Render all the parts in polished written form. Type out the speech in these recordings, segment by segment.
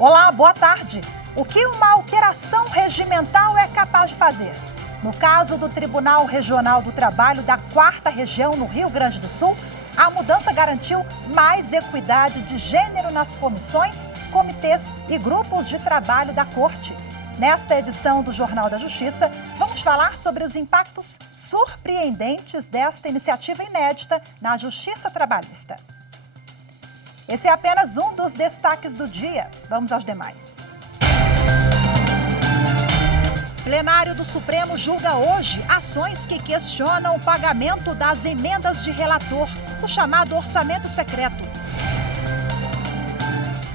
Olá, boa tarde. O que uma alteração regimental é capaz de fazer? No caso do Tribunal Regional do Trabalho da 4ª Região, no Rio Grande do Sul, a mudança garantiu mais equidade de gênero nas comissões, comitês e grupos de trabalho da Corte. Nesta edição do Jornal da Justiça, vamos falar sobre os impactos surpreendentes desta iniciativa inédita na Justiça Trabalhista. Esse é apenas um dos destaques do dia. Vamos aos demais. Plenário do Supremo julga hoje ações que questionam o pagamento das emendas de relator, o chamado orçamento secreto.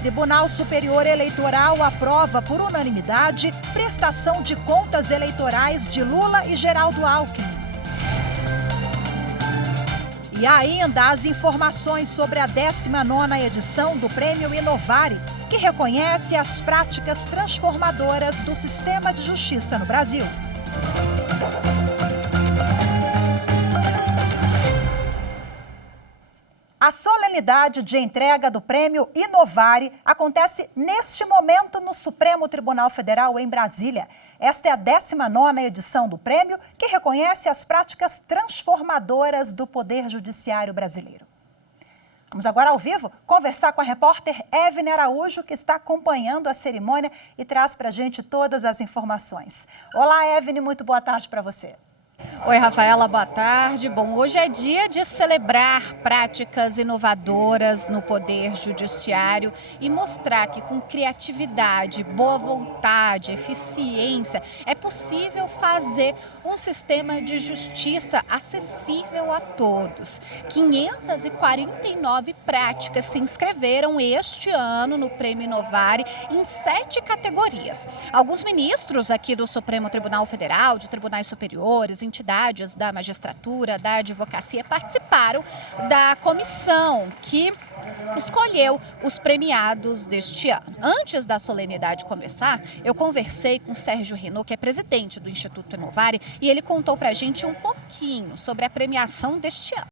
Tribunal Superior Eleitoral aprova por unanimidade prestação de contas eleitorais de Lula e Geraldo Alckmin. E ainda as informações sobre a 19ª edição do Prêmio Inovare, que reconhece as práticas transformadoras do sistema de justiça no Brasil. A solenidade de entrega do Prêmio Inovare acontece neste momento no Supremo Tribunal Federal, em Brasília. Esta é a 19ª edição do prêmio, que reconhece as práticas transformadoras do Poder Judiciário brasileiro. Vamos agora ao vivo conversar com a repórter Evne Araújo, que está acompanhando a cerimônia e traz para a gente todas as informações. Olá, Evne, muito boa tarde para você. Oi, Rafaela, boa tarde. Bom, hoje é dia de celebrar práticas inovadoras no Poder Judiciário e mostrar que com criatividade, boa vontade, eficiência, é possível fazer um sistema de justiça acessível a todos. 549 práticas se inscreveram este ano no Prêmio Inovare em 7 categorias. Alguns ministros aqui do Supremo Tribunal Federal, de tribunais superiores, entidades da magistratura, da advocacia, participaram da comissão que escolheu os premiados deste ano. Antes da solenidade começar, eu conversei com Sérgio Renaud, que é presidente do Instituto Inovare, e ele contou para a gente um pouquinho sobre a premiação deste ano.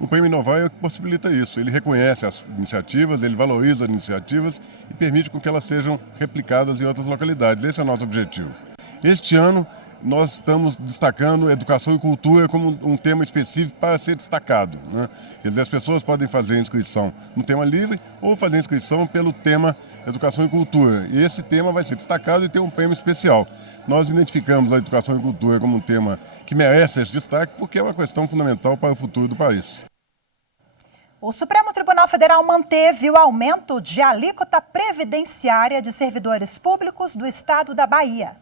O Prêmio Inovare é o que possibilita isso. Ele reconhece as iniciativas, ele valoriza as iniciativas e permite com que elas sejam replicadas em outras localidades. Esse é o nosso objetivo. Este ano, nós estamos destacando educação e cultura como um tema específico para ser destacado, né? Quer dizer, as pessoas podem fazer inscrição no tema livre ou fazer inscrição pelo tema educação e cultura. E esse tema vai ser destacado e ter um prêmio especial. Nós identificamos a educação e cultura como um tema que merece esse destaque porque é uma questão fundamental para o futuro do país. O Supremo Tribunal Federal manteve o aumento de alíquota previdenciária de servidores públicos do estado da Bahia.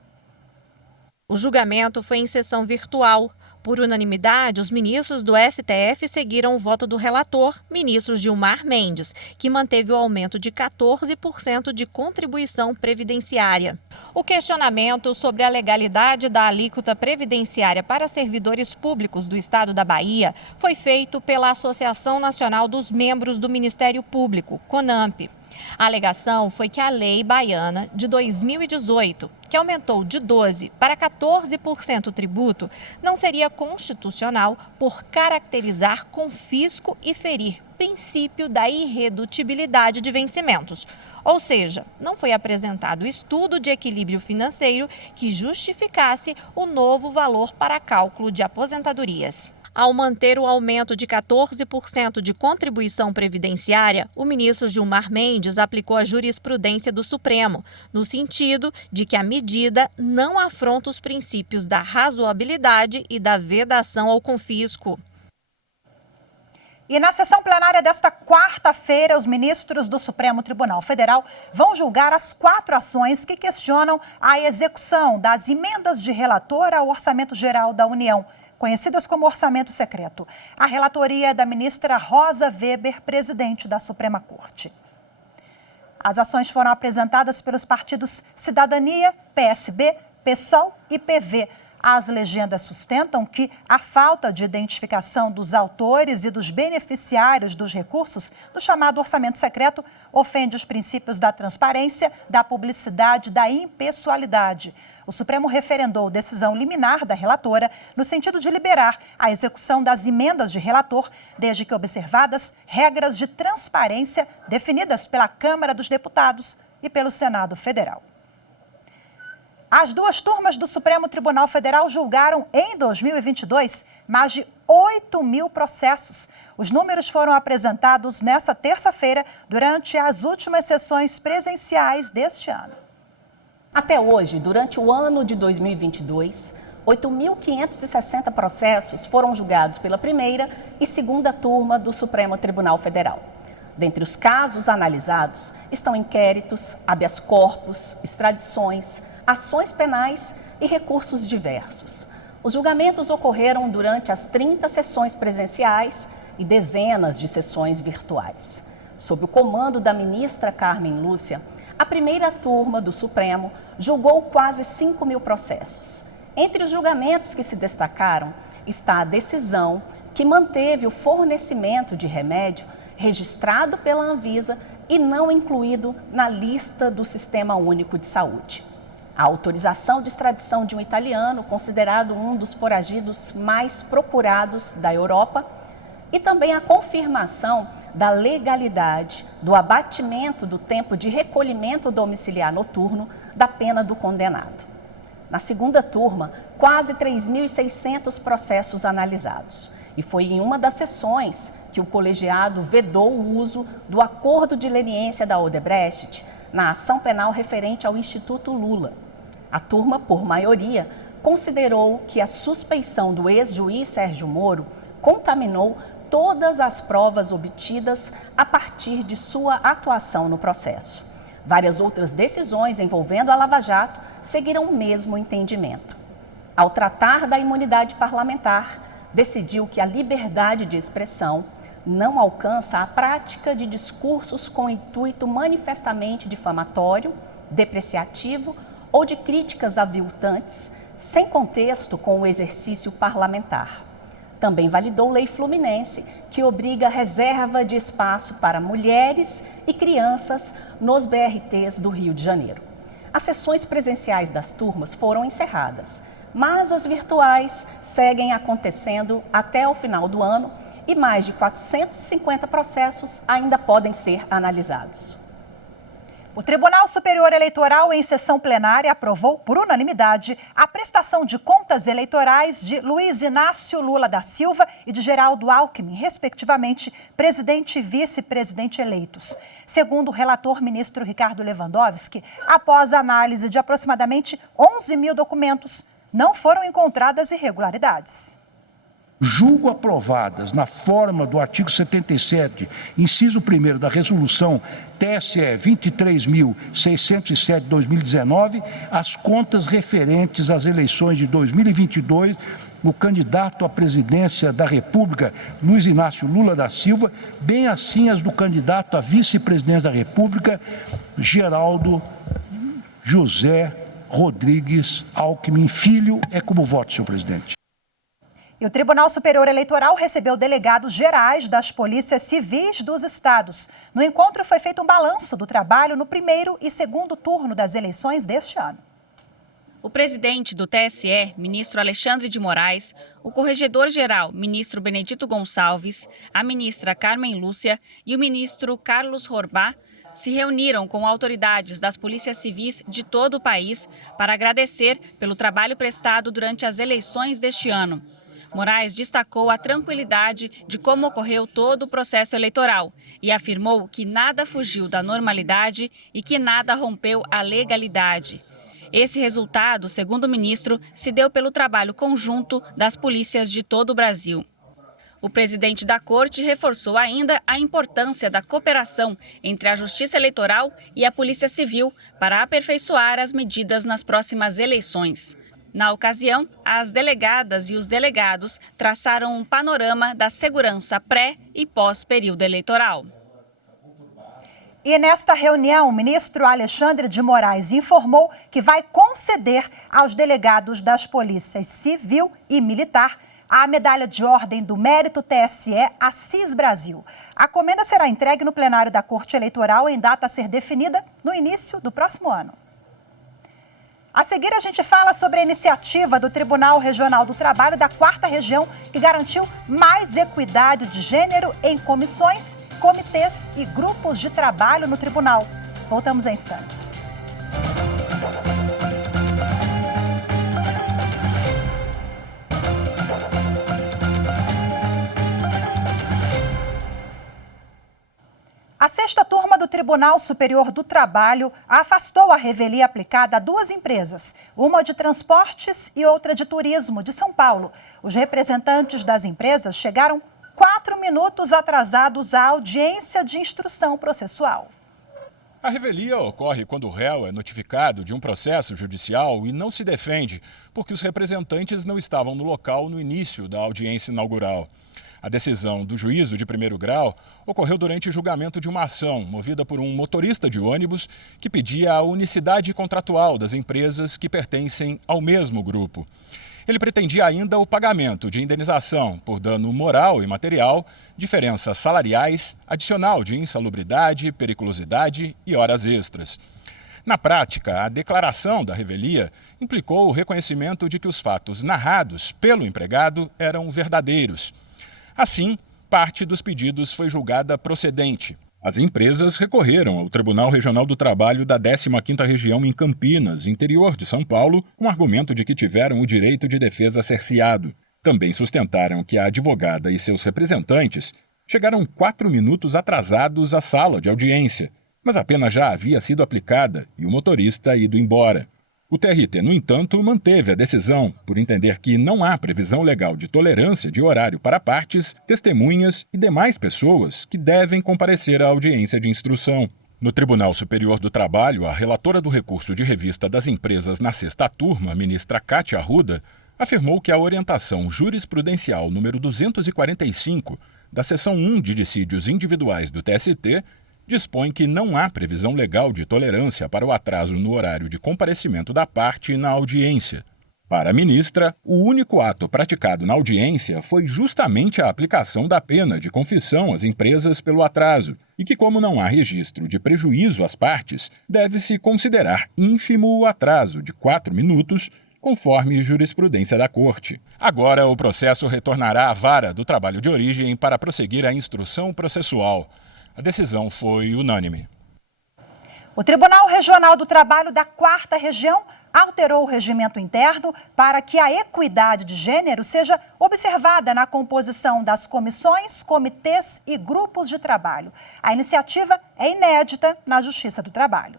O julgamento foi em sessão virtual. Por unanimidade, os ministros do STF seguiram o voto do relator, ministro Gilmar Mendes, que manteve o aumento de 14% de contribuição previdenciária. O questionamento sobre a legalidade da alíquota previdenciária para servidores públicos do estado da Bahia foi feito pela Associação Nacional dos Membros do Ministério Público, CONAMP. A alegação foi que a lei baiana de 2018, que aumentou de 12% para 14% o tributo, não seria constitucional por caracterizar confisco e ferir princípio da irredutibilidade de vencimentos. Ou seja, não foi apresentado estudo de equilíbrio financeiro que justificasse o novo valor para cálculo de aposentadorias. Ao manter o aumento de 14% de contribuição previdenciária, o ministro Gilmar Mendes aplicou a jurisprudência do Supremo, no sentido de que a medida não afronta os princípios da razoabilidade e da vedação ao confisco. E na sessão plenária desta quarta-feira, os ministros do Supremo Tribunal Federal vão julgar as 4 ações que questionam a execução das emendas de relator ao Orçamento Geral da União, conhecidas como orçamento secreto. A relatoria é da ministra Rosa Weber, presidente da Suprema Corte. As ações foram apresentadas pelos partidos Cidadania, PSB, PSOL e PV. As legendas sustentam que a falta de identificação dos autores e dos beneficiários dos recursos do chamado orçamento secreto ofende os princípios da transparência, da publicidade e da impessoalidade. o Supremo referendou decisão liminar da relatora no sentido de liberar a execução das emendas de relator, desde que observadas regras de transparência definidas pela Câmara dos Deputados e pelo Senado Federal. As duas turmas do Supremo Tribunal Federal julgaram em 2022 mais de 8.000 processos. Os números foram apresentados nesta terça-feira durante as últimas sessões presenciais deste ano. Até hoje, durante o ano de 2022, 8.560 processos foram julgados pela primeira e segunda turma do Supremo Tribunal Federal. Dentre os casos analisados estão inquéritos, habeas corpus, extradições, ações penais e recursos diversos. Os julgamentos ocorreram durante as 30 sessões presenciais e dezenas de sessões virtuais. Sob o comando da ministra Carmen Lúcia, a primeira turma do Supremo julgou quase 5.000 processos. Entre os julgamentos que se destacaram está a decisão que manteve o fornecimento de remédio registrado pela Anvisa e não incluído na lista do Sistema Único de Saúde. A autorização de extradição de um italiano, considerado um dos foragidos mais procurados da Europa, e também a confirmação da legalidade do abatimento do tempo de recolhimento domiciliar noturno da pena do condenado. Na segunda turma, quase 3.600 processos analisados. E foi em uma das sessões que o colegiado vedou o uso do acordo de leniência da Odebrecht na ação penal referente ao Instituto Lula. A turma, por maioria, considerou que a suspeição do ex-juiz Sérgio Moro contaminou todas as provas obtidas a partir de sua atuação no processo. Várias outras decisões envolvendo a Lava Jato seguiram o mesmo entendimento. Ao tratar da imunidade parlamentar, decidiu que a liberdade de expressão não alcança a prática de discursos com intuito manifestamente difamatório, depreciativo ou de críticas aviltantes, sem contexto com o exercício parlamentar. Também validou lei fluminense, que obriga a reserva de espaço para mulheres e crianças nos BRTs do Rio de Janeiro. As sessões presenciais das turmas foram encerradas, mas as virtuais seguem acontecendo até o final do ano e mais de 450 processos ainda podem ser analisados. O Tribunal Superior Eleitoral, em sessão plenária, aprovou por unanimidade a prestação de contas eleitorais de Luiz Inácio Lula da Silva e de Geraldo Alckmin, respectivamente, presidente e vice-presidente eleitos. Segundo o relator ministro Ricardo Lewandowski, após a análise de aproximadamente 11.000 documentos, não foram encontradas irregularidades. Julgo aprovadas na forma do artigo 77, inciso 1º da resolução TSE 23.607/2019, as contas referentes às eleições de 2022, o candidato à presidência da República, Luiz Inácio Lula da Silva, bem assim as do candidato à vice-presidência da República, Geraldo José Rodrigues Alckmin Filho. É como voto, senhor presidente. E o Tribunal Superior Eleitoral recebeu delegados gerais das polícias civis dos estados. No encontro foi feito um balanço do trabalho no primeiro e segundo turno das eleições deste ano. O presidente do TSE, ministro Alexandre de Moraes, o corregedor-geral, ministro Benedito Gonçalves, a ministra Carmen Lúcia e o ministro Carlos Horbach se reuniram com autoridades das polícias civis de todo o país para agradecer pelo trabalho prestado durante as eleições deste ano. Moraes destacou a tranquilidade de como ocorreu todo o processo eleitoral e afirmou que nada fugiu da normalidade e que nada rompeu a legalidade. Esse resultado, segundo o ministro, se deu pelo trabalho conjunto das polícias de todo o Brasil. O presidente da Corte reforçou ainda a importância da cooperação entre a Justiça Eleitoral e a Polícia Civil para aperfeiçoar as medidas nas próximas eleições. Na ocasião, as delegadas e os delegados traçaram um panorama da segurança pré- e pós-período eleitoral. E nesta reunião, o ministro Alexandre de Moraes informou que vai conceder aos delegados das polícias civil e militar a medalha de ordem do Mérito TSE Assis Brasil. A comenda será entregue no plenário da Corte Eleitoral em data a ser definida no início do próximo ano. A seguir, a gente fala sobre a iniciativa do Tribunal Regional do Trabalho da 4ª Região, que garantiu mais equidade de gênero em comissões, comitês e grupos de trabalho no tribunal. Voltamos em instantes. A 6ª turma do Tribunal Superior do Trabalho afastou a revelia aplicada a 2 empresas, uma de transportes e outra de turismo, de São Paulo. Os representantes das empresas chegaram 4 minutos atrasados à audiência de instrução processual. A revelia ocorre quando o réu é notificado de um processo judicial e não se defende, porque os representantes não estavam no local no início da audiência inaugural. A decisão do juízo de primeiro grau ocorreu durante o julgamento de uma ação movida por um motorista de ônibus que pedia a unicidade contratual das empresas que pertencem ao mesmo grupo. Ele pretendia ainda o pagamento de indenização por dano moral e material, diferenças salariais, adicional de insalubridade, periculosidade e horas extras. Na prática, a declaração da revelia implicou o reconhecimento de que os fatos narrados pelo empregado eram verdadeiros. Assim, parte dos pedidos foi julgada procedente. As empresas recorreram ao Tribunal Regional do Trabalho da 15ª Região em Campinas, interior de São Paulo, com o argumento de que tiveram o direito de defesa cerceado. Também sustentaram que a advogada e seus representantes chegaram 4 minutos atrasados à sala de audiência, mas a pena já havia sido aplicada e o motorista ido embora. O TRT, no entanto, manteve a decisão por entender que não há previsão legal de tolerância de horário para partes, testemunhas e demais pessoas que devem comparecer à audiência de instrução. No Tribunal Superior do Trabalho, a relatora do recurso de revista das empresas na 6ª turma, ministra Kátia Arruda, afirmou que a orientação jurisprudencial número 245 da seção 1 de dissídios individuais do TST dispõe que não há previsão legal de tolerância para o atraso no horário de comparecimento da parte na audiência. Para a ministra, o único ato praticado na audiência foi justamente a aplicação da pena de confissão às empresas pelo atraso, e que, como não há registro de prejuízo às partes, deve-se considerar ínfimo o atraso de 4 minutos, conforme jurisprudência da Corte. Agora, o processo retornará à vara do trabalho de origem para prosseguir a instrução processual. A decisão foi unânime. O Tribunal Regional do Trabalho da 4ª Região alterou o regimento interno para que a equidade de gênero seja observada na composição das comissões, comitês e grupos de trabalho. A iniciativa é inédita na Justiça do Trabalho.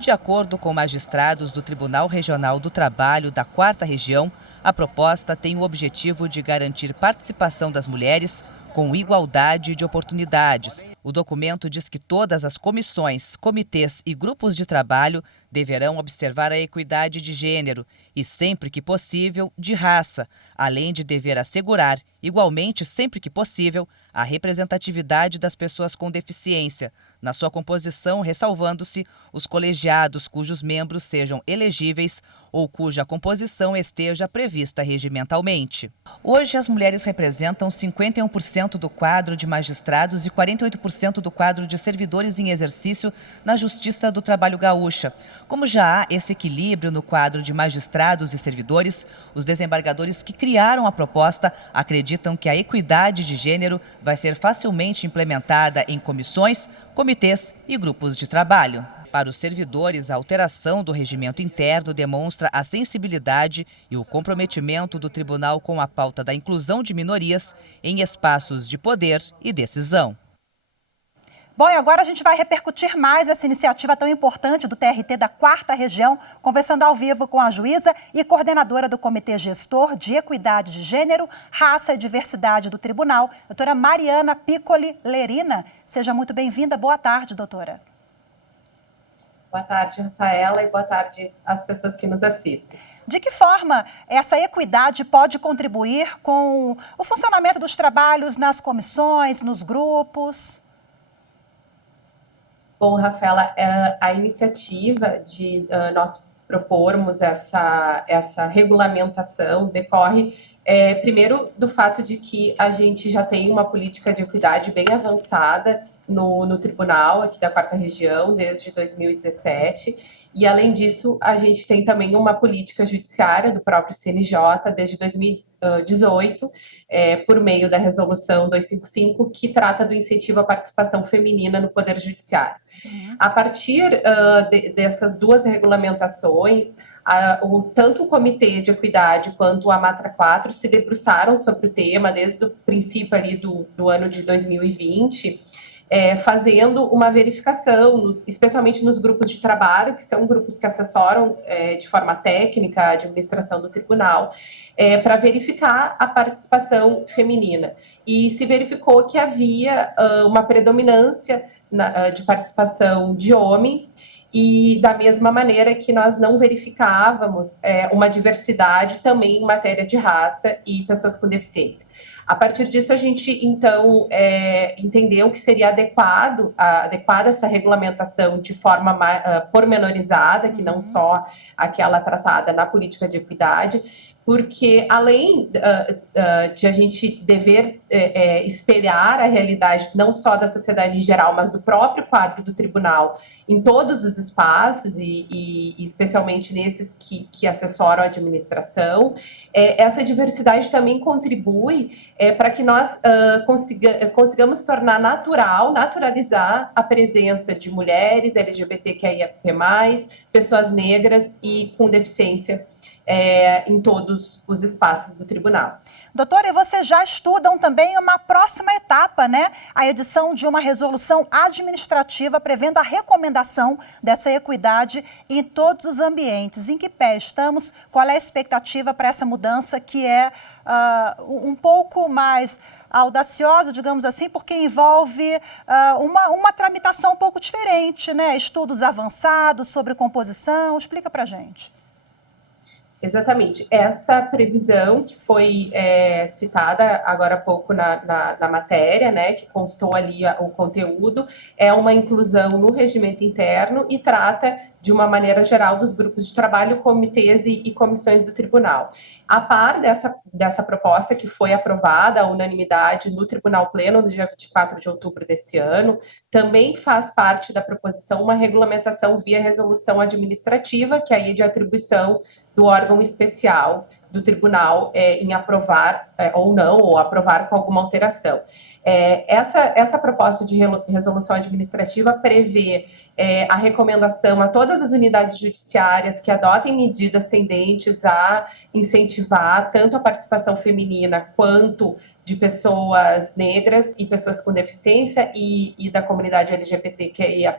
De acordo com magistrados do Tribunal Regional do Trabalho da 4ª Região, a proposta tem o objetivo de garantir participação das mulheres com igualdade de oportunidades. O documento diz que todas as comissões, comitês e grupos de trabalho deverão observar a equidade de gênero e, sempre que possível, de raça, além de dever assegurar, igualmente sempre que possível, a representatividade das pessoas com deficiência, na sua composição ressalvando-se os colegiados cujos membros sejam elegíveis ou cuja composição esteja prevista regimentalmente. Hoje, as mulheres representam 51% do quadro de magistrados e 48% do quadro de servidores em exercício na Justiça do Trabalho gaúcha. Como já há esse equilíbrio no quadro de magistrados e servidores, os desembargadores que criaram a proposta acreditam que a equidade de gênero vai ser facilmente implementada em comissões, comitês e grupos de trabalho. Para os servidores, a alteração do regimento interno demonstra a sensibilidade e o comprometimento do tribunal com a pauta da inclusão de minorias em espaços de poder e decisão. Bom, e agora a gente vai repercutir mais essa iniciativa tão importante do TRT da 4ª Região, conversando ao vivo com a juíza e coordenadora do Comitê Gestor de Equidade de Gênero, Raça e Diversidade do Tribunal, doutora Mariana Piccoli Lerina. Seja muito bem-vinda. Boa tarde, doutora. Boa tarde, Rafaela, e boa tarde às pessoas que nos assistem. De que forma essa equidade pode contribuir com o funcionamento dos trabalhos nas comissões, nos grupos? Bom, Rafaela, a iniciativa de nós propormos essa regulamentação decorre, primeiro, do fato de que a gente já tem uma política de equidade bem avançada no tribunal aqui da 4ª Região, desde 2017, E, além disso, a gente tem também uma política judiciária do próprio CNJ desde 2018, por meio da Resolução 255, que trata do incentivo à participação feminina no Poder Judiciário. A partir dessas duas regulamentações, tanto o Comitê de Equidade quanto a Matra 4 se debruçaram sobre o tema desde o princípio ali do ano de 2020, fazendo uma verificação, especialmente nos grupos de trabalho, que são grupos que assessoram de forma técnica a administração do tribunal, para verificar a participação feminina. E se verificou que havia uma predominância de participação de homens, e da mesma maneira que nós não verificávamos uma diversidade também em matéria de raça e pessoas com deficiência. A partir disso, a gente, então, entendeu que seria adequada essa regulamentação de forma pormenorizada, que não só aquela tratada na política de equidade, porque além de a gente dever espelhar a realidade não só da sociedade em geral, mas do próprio quadro do tribunal em todos os espaços e especialmente nesses que assessoram a administração, essa diversidade também contribui para que nós consigamos tornar naturalizar a presença de mulheres, LGBTQIA+, pessoas negras e com deficiência em todos os espaços do tribunal. Doutora, e vocês já estudam também uma próxima etapa, né? A edição de uma resolução administrativa prevendo a recomendação dessa equidade em todos os ambientes. Em que pé estamos? Qual é a expectativa para essa mudança que é um pouco mais audaciosa, digamos assim, porque envolve uma tramitação um pouco diferente, né? Estudos avançados sobre composição. Explica para a gente. Exatamente. Essa previsão que foi citada agora há pouco na matéria, né, que constou ali o conteúdo, é uma inclusão no regimento interno e trata, de uma maneira geral, dos grupos de trabalho, comitês e comissões do tribunal. A par dessa proposta que foi aprovada à unanimidade no Tribunal Pleno no dia 24 de outubro desse ano, também faz parte da proposição uma regulamentação via resolução administrativa, que aí é de atribuição do órgão especial do tribunal em aprovar ou não, ou aprovar com alguma alteração. Essa proposta de resolução administrativa prevê a recomendação a todas as unidades judiciárias que adotem medidas tendentes a incentivar tanto a participação feminina quanto de pessoas negras e pessoas com deficiência e da comunidade LGBTQIA+,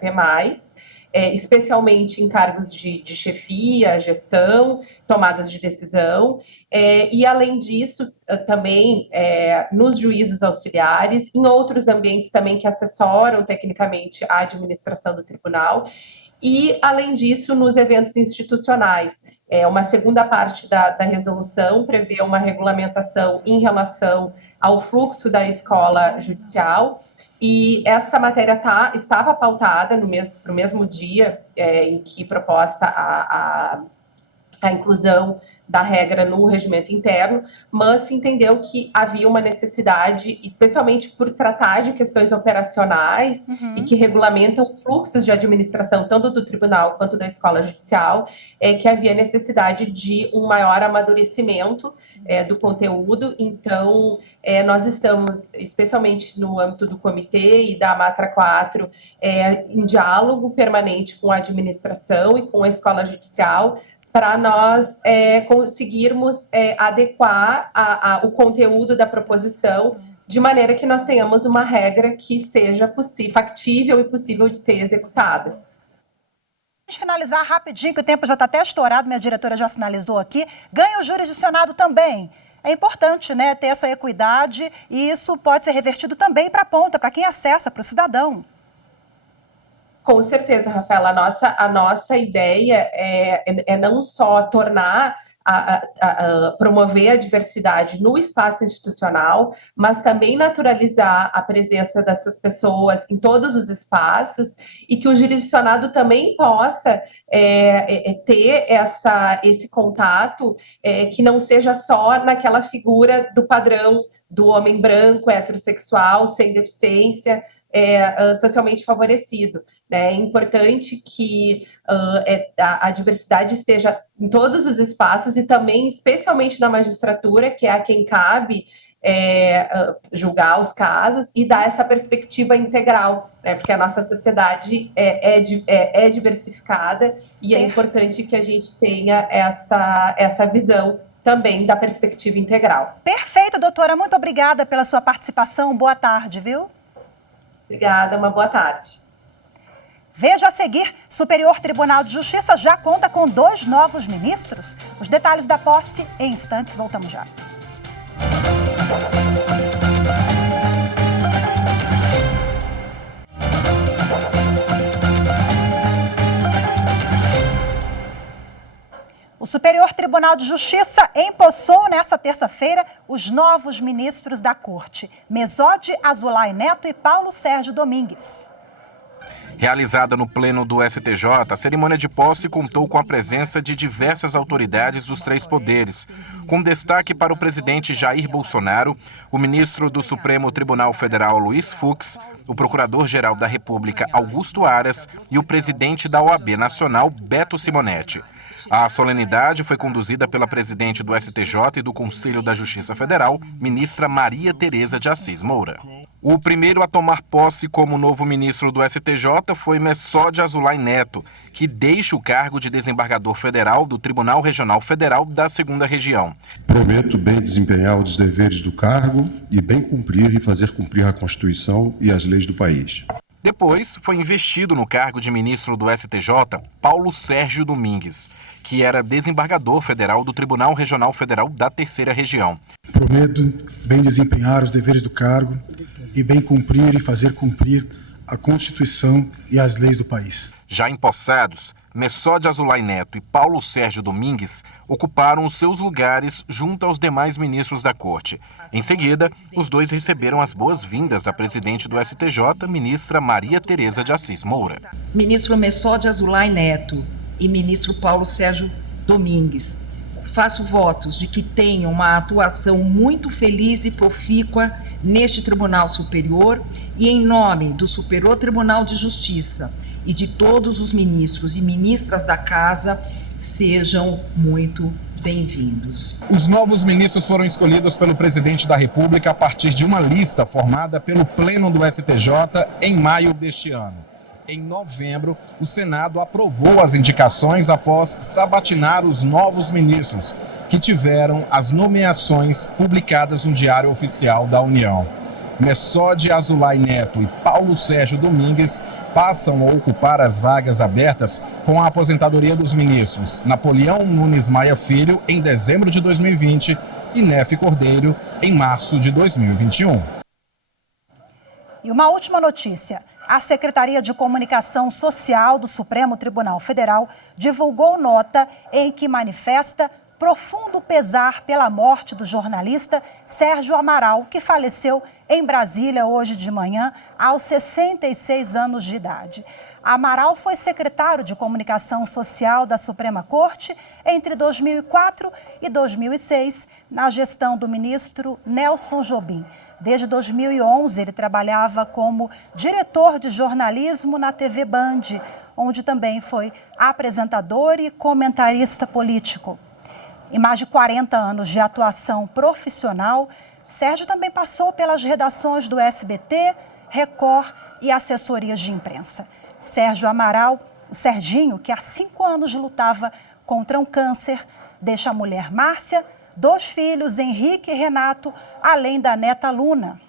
especialmente em cargos de chefia, gestão, tomadas de decisão, e além disso, também nos juízos auxiliares, em outros ambientes também que assessoram tecnicamente a administração do tribunal, e além disso, nos eventos institucionais. Uma segunda parte da resolução prevê uma regulamentação em relação ao fluxo da escola judicial, e essa matéria estava pautada para o mesmo dia em que proposta a inclusão da regra no regimento interno, mas se entendeu que havia uma necessidade, especialmente por tratar de questões operacionais e que regulamentam fluxos de administração, tanto do tribunal quanto da escola judicial, que havia necessidade de um maior amadurecimento do conteúdo. Então, nós estamos, especialmente no âmbito do comitê e da Matra 4, em diálogo permanente com a administração e com a escola judicial, para nós conseguirmos adequar o conteúdo da proposição de maneira que nós tenhamos uma regra que seja factível e possível de ser executada. Vamos finalizar rapidinho, que o tempo já está até estourado, minha diretora já sinalizou aqui. Ganho jurisdicionado também. É importante, né, ter essa equidade e isso pode ser revertido também para a ponta, para quem acessa, para o cidadão. Com certeza, Rafaela, a nossa ideia é não só tornar, promover a diversidade no espaço institucional, mas também naturalizar a presença dessas pessoas em todos os espaços e que o jurisdicionado também possa ter esse contato que não seja só naquela figura do padrão do homem branco, heterossexual, sem deficiência, socialmente favorecido. né? É importante que a diversidade esteja em todos os espaços e também, especialmente na magistratura, que é a quem cabe julgar os casos e dar essa perspectiva integral, né? Porque a nossa sociedade é diversificada e é importante que a gente tenha essa visão também da perspectiva integral. Perfeito, doutora. Muito obrigada pela sua participação. Boa tarde, viu? Obrigada, uma boa tarde. Veja a seguir, Superior Tribunal de Justiça já conta com 2 novos ministros. Os detalhes da posse em instantes, voltamos já. O Superior Tribunal de Justiça empossou nesta terça-feira os novos ministros da Corte, Mesode Azulay Neto e Paulo Sérgio Domingues. Realizada no Pleno do STJ, a cerimônia de posse contou com a presença de diversas autoridades dos 3 poderes, com destaque para o presidente Jair Bolsonaro, o ministro do Supremo Tribunal Federal Luiz Fux, o procurador-geral da República Augusto Aras e o presidente da OAB Nacional Beto Simonetti. A solenidade foi conduzida pela presidente do STJ e do Conselho da Justiça Federal, ministra Maria Tereza de Assis Moura. O primeiro a tomar posse como novo ministro do STJ foi Mesode Azulay Neto, que deixa o cargo de desembargador federal do Tribunal Regional Federal da 2ª Região. Prometo bem desempenhar os deveres do cargo e bem cumprir e fazer cumprir a Constituição e as leis do país. Depois, foi investido no cargo de ministro do STJ Paulo Sérgio Domingues, que era desembargador federal do Tribunal Regional Federal da 3ª Região. Prometo bem desempenhar os deveres do cargo e bem cumprir e fazer cumprir a Constituição e as leis do país. Já empossados, Mesode Azulay Neto e Paulo Sérgio Domingues ocuparam os seus lugares junto aos demais ministros da Corte. Em seguida, os 2 receberam as boas-vindas da presidente do STJ, ministra Maria Tereza de Assis Moura. Ministro Mesode Azulay Neto e ministro Paulo Sérgio Domingues, faço votos de que tenham uma atuação muito feliz e profícua neste Tribunal Superior e em nome do Superior Tribunal de Justiça e de todos os ministros e ministras da Casa, sejam muito bem-vindos. Os novos ministros foram escolhidos pelo presidente da República a partir de uma lista formada pelo Pleno do STJ em maio deste ano. Em novembro, o Senado aprovou as indicações após sabatinar os novos ministros, que tiveram as nomeações publicadas no Diário Oficial da União. Mesode Azulay Neto e Paulo Sérgio Domingues passam a ocupar as vagas abertas com a aposentadoria dos ministros Napoleão Nunes Maia Filho em dezembro de 2020 e Nefe Cordeiro em março de 2021. E uma última notícia. A Secretaria de Comunicação Social do Supremo Tribunal Federal divulgou nota em que manifesta profundo pesar pela morte do jornalista Sérgio Amaral, que faleceu em Brasília hoje de manhã, aos 66 anos de idade. Amaral foi secretário de Comunicação Social da Suprema Corte entre 2004 e 2006, na gestão do ministro Nelson Jobim. Desde 2011, ele trabalhava como diretor de jornalismo na TV Band, onde também foi apresentador e comentarista político. Em mais de 40 anos de atuação profissional, Sérgio também passou pelas redações do SBT, Record e assessorias de imprensa. Sérgio Amaral, o Serginho, que há 5 anos lutava contra um câncer, deixa a mulher Márcia, 2 filhos, Henrique e Renato, além da neta Luna.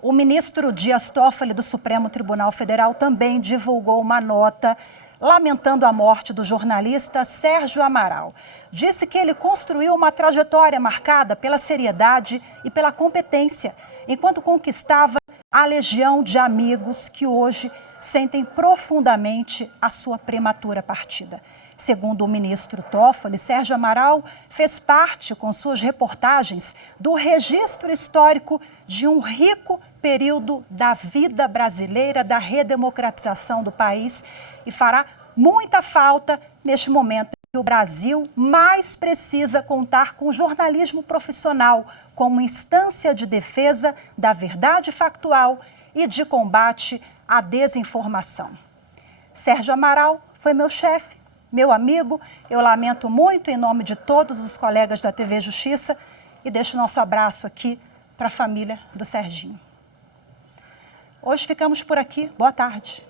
O ministro Dias Toffoli do Supremo Tribunal Federal também divulgou uma nota lamentando a morte do jornalista Sérgio Amaral. Disse que ele construiu uma trajetória marcada pela seriedade e pela competência, enquanto conquistava a legião de amigos que hoje sentem profundamente a sua prematura partida. Segundo o ministro Toffoli, Sérgio Amaral fez parte, com suas reportagens, do registro histórico de um rico período da vida brasileira, da redemocratização do país, e fará muita falta neste momento em que o Brasil mais precisa contar com o jornalismo profissional como instância de defesa da verdade factual e de combate à desinformação. Sérgio Amaral foi meu chefe, meu amigo. Eu lamento muito em nome de todos os colegas da TV Justiça e deixo nosso abraço aqui para a família do Serginho. Hoje ficamos por aqui. Boa tarde.